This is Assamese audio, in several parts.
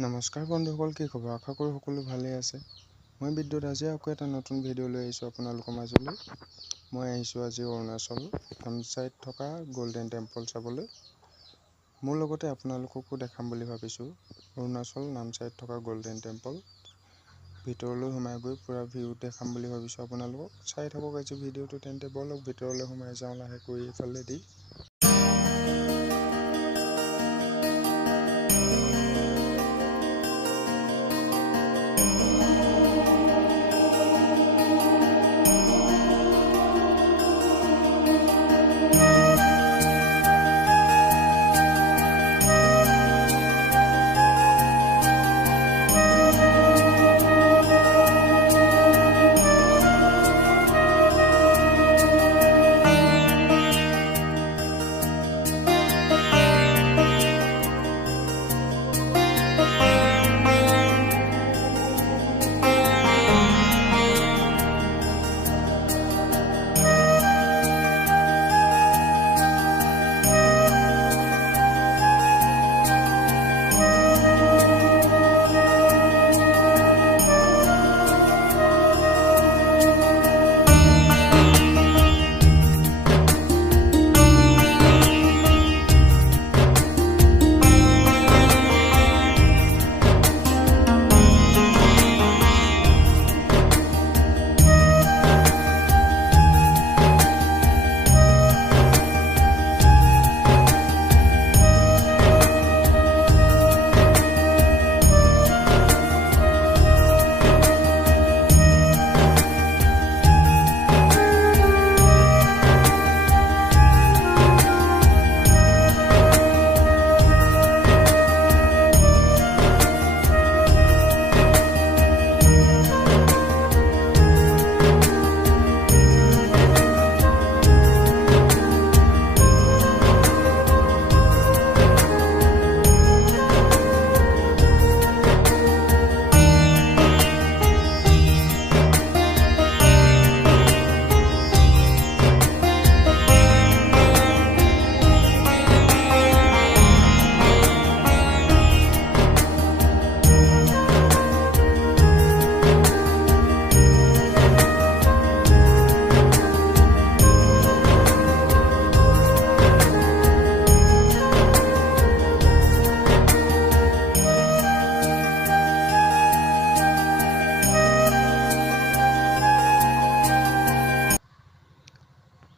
নমস্কাৰ বন্ধুসকল, কি খবৰ? আশা কৰোঁ সকলো ভালে আছে। মই বিদ্যুৎ, আজি আকৌ এটা নতুন ভিডিঅ' লৈ আহিছোঁ আপোনালোকৰ মাজলৈ। মই আহিছোঁ আজি অৰুণাচল নামচাইত থকা গল্ডেন টেম্পল চাবলৈ। মোৰ লগতে আপোনালোককো দেখাম বুলি ভাবিছোঁ অৰুণাচল নামচাইত থকা গল্ডেন টেম্পল। ভিতৰলৈ সোমাই গৈ পূৰা ভিউ দেখাম বুলি ভাবিছোঁ আপোনালোকক। চাই থাকক আজি ভিডিঅ'টো। তেন্তে বলক ভিতৰলৈ সোমাই যাওঁ লাহে কৰি এইফালেদি।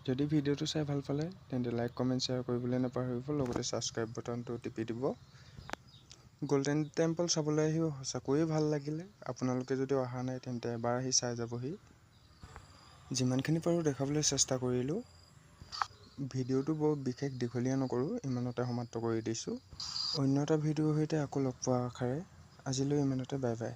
যদি ভিডিঅ'টো চাই ভাল পালে তেন্তে লাইক, কমেণ্ট, শ্বেয়াৰ কৰিবলৈ নাপাহৰিব। লগতে ছাবস্ক্ৰাইব বাটনটো টিপি দিব। গল্ডেন টেম্পল চাবলৈ আহি সঁচাকৈয়ে ভাল লাগিলে। আপোনালোকে যদি অহা নাই তেন্তে এবাৰ আহি চাই যাবহি। যিমানখিনি পাৰোঁ দেখাবলৈ চেষ্টা কৰিলোঁ। ভিডিঅ'টো বৰ বিশেষ দীঘলীয়া নকৰোঁ, ইমানতে সমাপ্ত কৰি দিছোঁ। অন্য এটা ভিডিঅ'ৰ সৈতে আকৌ লগ পোৱাৰ আশাৰে আজিলৈ ইমানতে বাই বাই।